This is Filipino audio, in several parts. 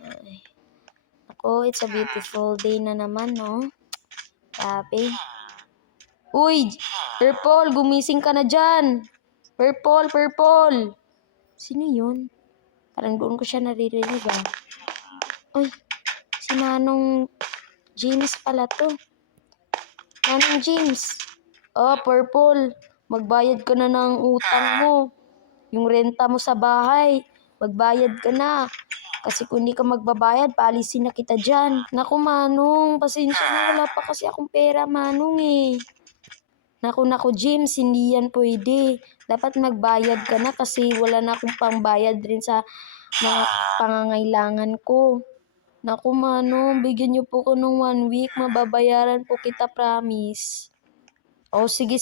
Ay. Ako, it's a beautiful day na naman, no? Grabe. Uy! Purple, gumising ka na dyan! Purple, purple! Sino yun? Parang doon ko siya naririnig, ah. Uy, si Manong James pala to. Manong James. Oh, purple. Magbayad ka na ng utang mo. Yung renta mo sa bahay. Magbayad ka na. Kasi kung hindi ka magbabayad, paalisin na kita dyan. Naku, Manong, pasensya na. Wala pa kasi akong pera, Manong, eh. Naku, James, hindi yan pwede. Dapat magbayad ka na kasi wala na akong pangbayad rin sa mga pangangailangan ko. Naku, Manong, bigyan niyo po ko ng 1 week. Mababayaran po kita, promise. Oh, sige.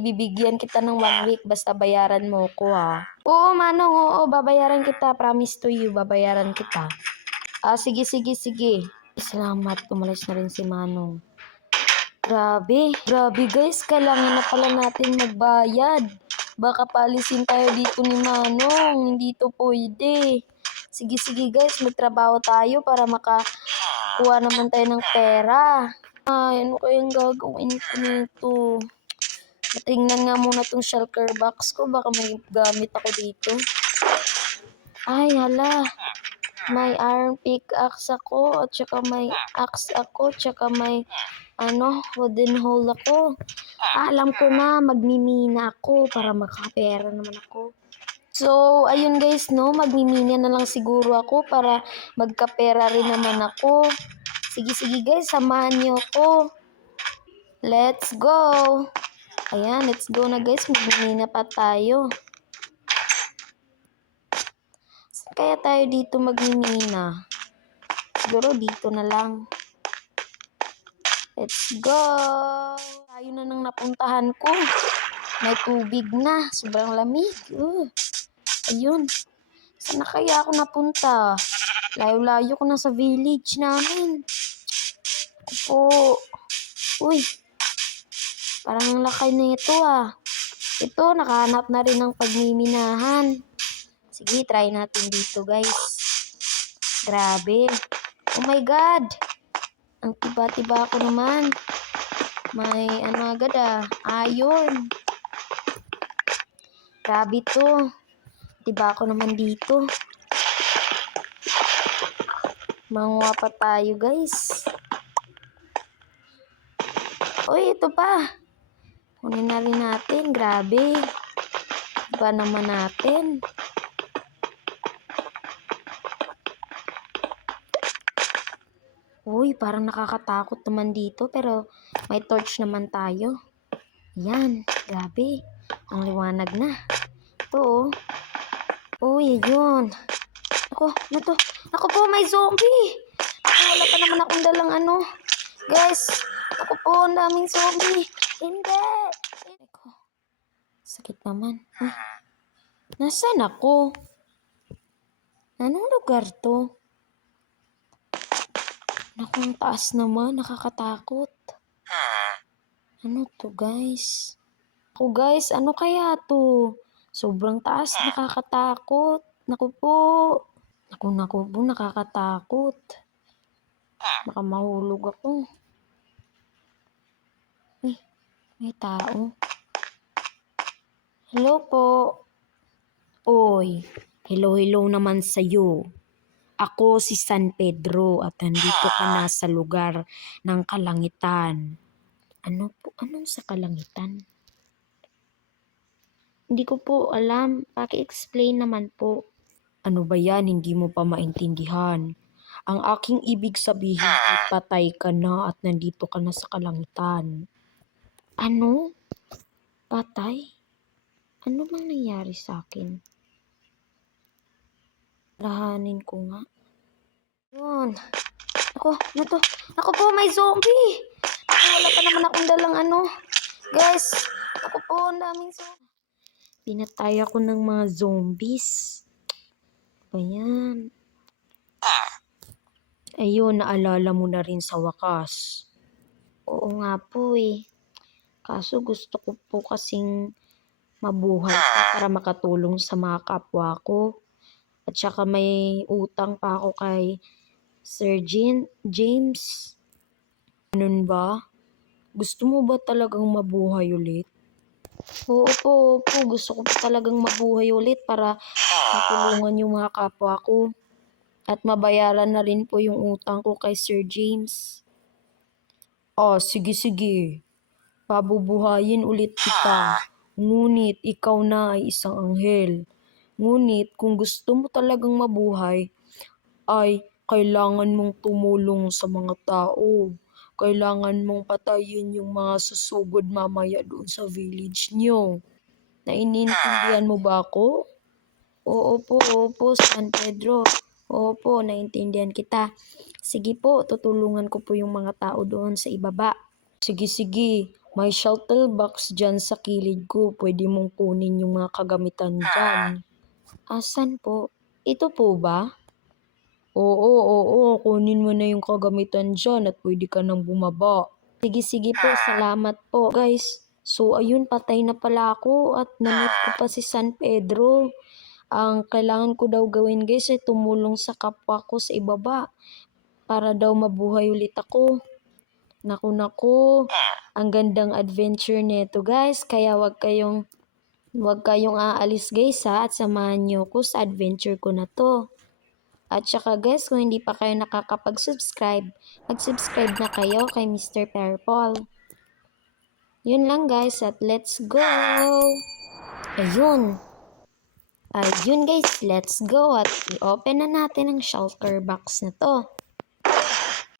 Bibigyan kita ng 1 week. Basta bayaran mo ko, ha. Oo, Manong. Oo, babayaran kita. Promise to you, babayaran kita. Sige. Salamat. Umalis na rin si Manong. Grabe guys. Kailangan na pala natin magbayad. Baka paalisin tayo dito ni Manong. Hindi to pwede. Sige guys. Magtrabaho tayo para makakuha naman tayo ng pera. Ay, ano kayang gagawin ko nito? Tingnan nga muna tong shulker box ko. Baka may gamit ako dito. Ay, hala. May iron pickaxe ako. At saka may axe ako. At saka may wooden hole ako. Alam ko na. Magmimina ako para makapera naman ako. So, ayun guys, no. Magmimina na lang siguro ako para magkapera rin naman ako. Sige guys. Samahan niyo ako. Let's go. Ayan, let's go na guys. Magmimina pa tayo. Saan kaya tayo dito magmimina? Siguro dito na lang. Let's go! Tayo na nang napuntahan ko. May tubig na. Sobrang lamig. Ayun. Saan na kaya ako napunta? Layo-layo ko na sa village namin. Uy. Parang ang lakay na ito, ah. Ito, nakahanap na rin ng pagmiminahan. Sige, try natin dito, guys. Grabe. Oh my God. Ang tiba-tiba ko naman. May agad, iron. Grabe to. Tiba ko naman dito. Manguha pa tayo, guys. Uy, ito pa. Kunin na rin natin. Grabe. Iba naman natin. Uy, parang nakakatakot naman dito. Pero may torch naman tayo. Yan. Grabe. Ang liwanag na. Ito, Uy, yun. Ako po, may zombie. Wala pa naman akong dalang Guys, ako po, ang daming zombie. Hindi. Sakit naman. Nasaan ako? Anong lugar to? Naku, ang taas naman. Nakakatakot. Ano to, guys? Ako, guys, ano kaya to? Sobrang taas. Nakakatakot. Naku po. Naku po, nakakatakot. Baka mahulog ako. May tao. Hello po. Oy, hello naman sa'yo. Ako si San Pedro at nandito ka na sa lugar ng kalangitan. Ano po? Anong sa kalangitan? Hindi ko po alam. Paki-explain naman po. Ano ba yan? Hindi mo pa maintindihan. Ang aking ibig sabihin ay patay ka na at nandito ka na sa kalangitan. Ano? Patay? Ano bang nangyari sa akin? Lahanin ko nga. Yun. Ako po, may zombie. Wala pa naman akong dalang Guys, ako po, ang daming zombie. Pinatay ako ng mga zombies. Ayan. Ayun, naalala mo na rin sa wakas. Oo nga po eh. Kaso gusto ko po kasing mabuhay para makatulong sa mga kapwa ko. At saka may utang pa ako kay Sir James. Ganun ba? Gusto mo ba talagang mabuhay ulit? Oo po, opo. Gusto ko pa talagang mabuhay ulit para matulungan yung mga kapwa ko. At mabayaran na rin po yung utang ko kay Sir James. Sige. Pabubuhayin ulit kita. Ngunit ikaw na ay isang anghel. Ngunit kung gusto mo talagang mabuhay, ay kailangan mong tumulong sa mga tao. Kailangan mong patayin yung mga susugod mamaya doon sa village nyo. Naiintindihan mo ba ako? Opo, San Pedro. Opo, naintindihan kita. Sige po, tutulungan ko po yung mga tao doon sa ibaba. Sige. May shuttle box dyan sa kilid ko. Pwede mong kunin yung mga kagamitan dyan. Asan po? Ito po ba? Oo. Kunin mo na yung kagamitan dyan at pwede ka nang bumaba. Sige po, salamat po. Guys, so ayun, patay na pala ako at na-meet ko pa si San Pedro. Ang kailangan ko daw gawin guys ay tumulong sa kapwa ko sa ibaba para daw mabuhay ulit ako. Naku, ang gandang adventure nito guys, kaya wag kayong aalis guys ha, at samahan niyo ko sa adventure ko na to. At saka guys, kung hindi pa kayo nakakapag-subscribe, mag-subscribe na kayo kay Mr. Purple. Yun lang guys, at let's go! Ayun guys, let's go at i-open na natin ang shelter box na to.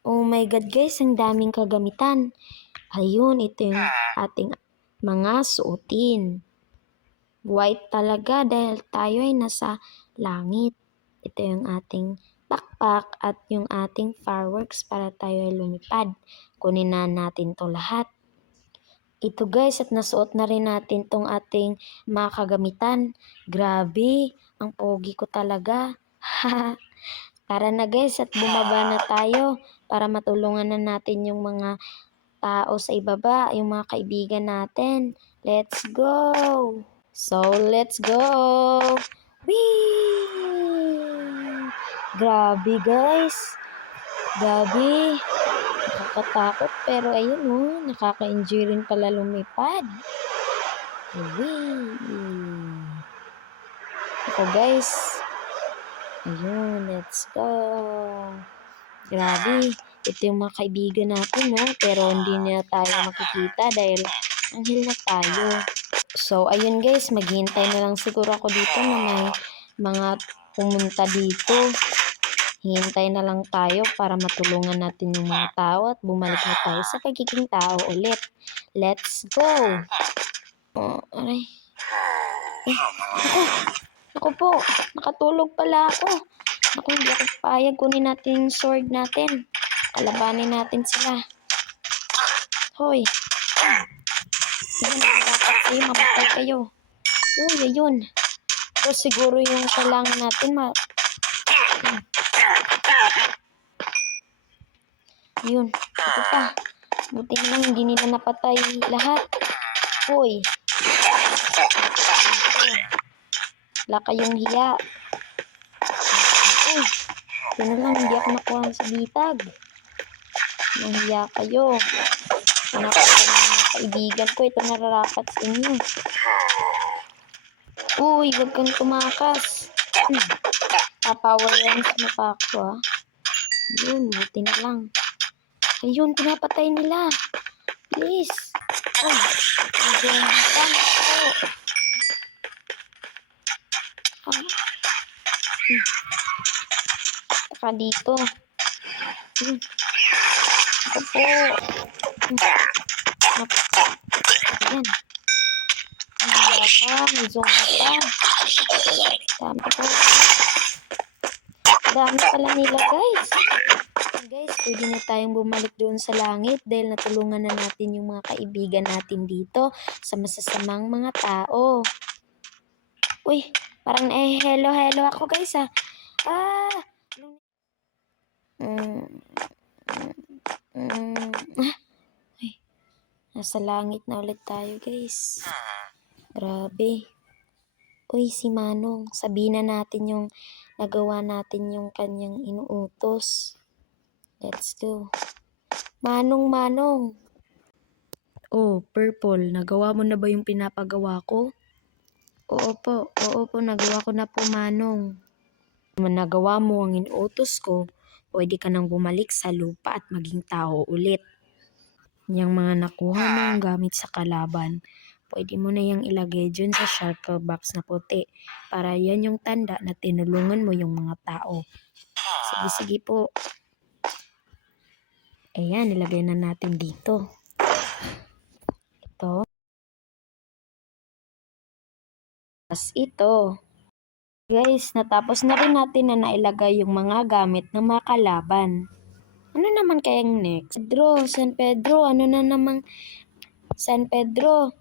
Oh my god guys, ang daming kagamitan. Ayun, ito yung ating mga suotin. White talaga dahil tayo ay nasa langit. Ito yung ating backpack at yung ating fireworks para tayo ay lumipad. Kunin na natin to lahat. Ito guys, at nasuot na rin natin tong ating mga kagamitan. Grabe, ang pogi ko talaga. Tara na guys, at bumaba na tayo para matulungan na natin yung mga tao sa ibaba, yung mga kaibigan natin. Let's go! So, let's go! Whee! Grabe guys! Grabe! Nakakatakot pero ayun nakaka-enjoy rin pala lumipad. Whee! Ako guys. Ayun, let's go. Grabe, ito yung mga kaibigan natin pero hindi na tayo makikita dahil anghel na tayo. So, ayun guys, maghihintay na lang siguro ako dito na may mga pumunta dito. Hintay na lang tayo para matulungan natin yung mga tao at bumalik na tayo sa pagiging tao ulit. Let's go! Aray. Naku po, nakatulog pala ako. Naku, hindi ako payag. Kunin natin yung sword natin. Kalabanin natin sila. Hoy. Ayun, dapat kayo, mamatay kayo. Uy, ayun. Ito siguro yung kailangan natin. Ayun, ito pa. Buti na lang, hindi nila napatay lahat. Hoy. Wala kayong hiya. Uy, ito na lang, hindi ako nakuha sa bitag. Nahiya kayo. Anak ko ng mga kaibigan ko, ito nararapat sa inyo. Uy, wag kang tumakas. Power runs na pa ako Yun, buti na lang. Ayun, pinapatay nila. Please. Ay, nagawin ko. Taka dito. Ako po. Ayan. Hindi ka. May zona pa. Dami po. Dami pala nila guys. Guys, pwede na tayong bumalik doon sa langit dahil natulungan na natin yung mga kaibigan natin dito sa masasamang mga tao. Uy, parang hello ako guys Ay, nasa langit na ulit tayo guys. Grabe. Uy, si Manong, sabihin na natin yung nagawa natin yung kanyang inuutos. Let's go. Manong. Oh, Purple, nagawa mo na ba yung pinapagawa ko? Oo po, nagawa ko na po, Manong. Kung nagawa mo ang inuutos ko, pwede ka nang bumalik sa lupa at maging tao ulit. Yung mga nakuha mong gamit sa kalaban, pwede mo na yung ilagay dyan sa shulker box na puti para yan yung tanda na tinulungan mo yung mga tao. Sige po. Ayan, ilagay na natin dito. Ito. Tapos ito. Guys, natapos na rin natin na nailagay yung mga gamit ng mga kalaban. Ano naman kayang next? San Pedro, ano na namang San Pedro,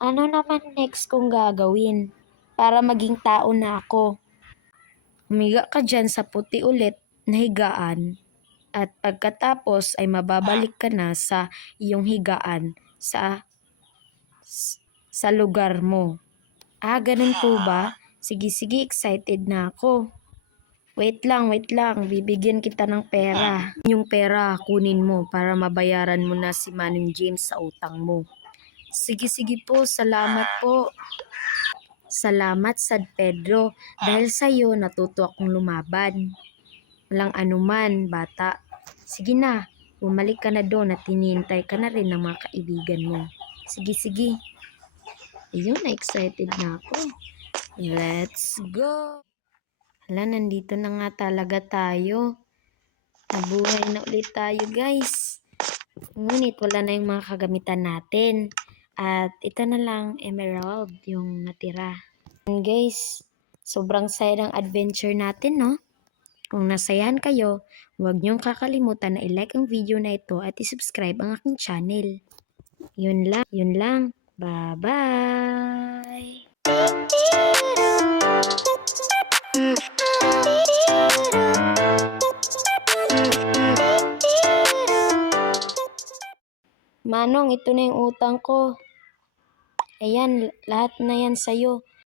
ano naman next kong gagawin para maging tao na ako? Humiga ka dyan sa puti ulit na higaan at pagkatapos ay mababalik ka na sa iyong higaan sa lugar mo. Ganun po ba? Sige, excited na ako. Wait lang, bibigyan kita ng pera. Yung pera, kunin mo para mabayaran mo na si Manong James sa utang mo. Sige po, salamat po. Salamat, San Pedro. Dahil sa'yo, natuto akong lumaban. Walang anuman, bata. Sige na, bumalik ka na doon at hinihintay ka na rin ng mga kaibigan mo. Sige. Ayun, na-excited na ako. Let's go! Hala, nandito na nga talaga tayo. Nabuhay na ulit tayo, guys. Ngunit wala na yung mga kagamitan natin. At ito na lang, emerald, yung natira. And guys, sobrang saya ng adventure natin, no? Kung nasayahan kayo, huwag niyong kakalimutan na i-like ang video na ito at i-subscribe ang aking channel. Yun lang. Bye-bye! Manong, ito na yung utang ko. Ayan, lahat na yan sa'yo.